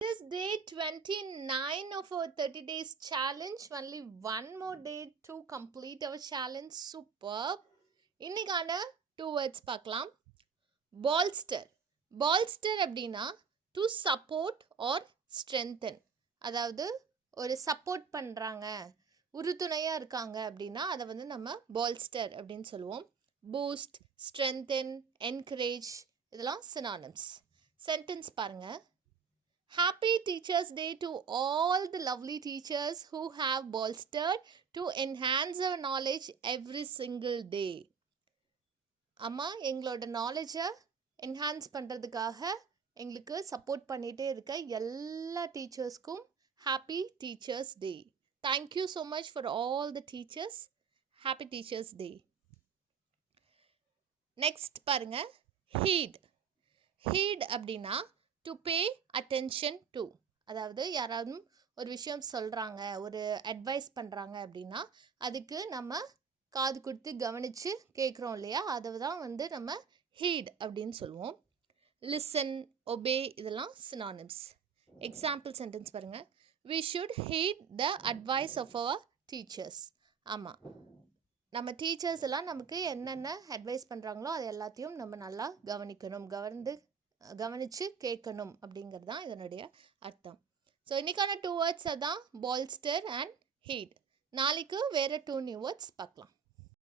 This day 29 of our 30 days challenge. Only one more day to complete our challenge. Superb. இன்னைக்கான 2 words பார்க்கலாம். Bolster. Bolster அப்படின்னா to support or strengthen. அதாவது ஒரு support பண்ணுறாங்க, உறுதுணையாக இருக்காங்க அப்படின்னா அதை வந்து நம்ம bolster அப்படின்னு சொல்லுவோம். பூஸ்ட், strengthen, encourage இதெல்லாம் synonyms. சென்டென்ஸ் பாருங்கள். Happy Teachers' Day to all the lovely teachers who have bolstered to enhance our knowledge every single day. அம்மா எங்களோட நாலேஜை என்ஹான்ஸ் பண்ணுறதுக்காக எங்களுக்கு சப்போர்ட் பண்ணிகிட்டே இருக்க எல்லா டீச்சர்ஸ்க்கும் happy teachers day. Thank you so much for all the teachers. Happy teachers day. Next பாருங்கள், ஹீட். ஹீட் அப்படின்னா டு பே அட்டென்ஷன் டு. அதாவது யாராவது ஒரு விஷயம் சொல்கிறாங்க, ஒரு அட்வைஸ் பண்ணுறாங்க அப்படின்னா அதுக்கு நம்ம காது கொடுத்து கவனித்து கேட்குறோம் இல்லையா, அதை தான் வந்து நம்ம ஹீட் அப்படின்னு சொல்லுவோம். லிசன், ஒபே இதெல்லாம் சினானிம்ஸ். எக்ஸாம்பிள் சென்டென்ஸ் பாருங்கள். We should heed the advice of our teachers. ஆமாம், நம்ம டீச்சர்ஸ் எல்லாம் நமக்கு என்னென்ன அட்வைஸ் பண்ணுறாங்களோ அது எல்லாத்தையும் நம்ம நல்லா கவனித்து கேட்கணும் அப்படிங்கிறது தான் இதனுடைய அர்த்தம். ஸோ இன்றைக்கான 2 words அதான், பால்ஸ்டர் அண்ட் ஹீட். நாளைக்கு வேறு 2 new words பார்க்கலாம்.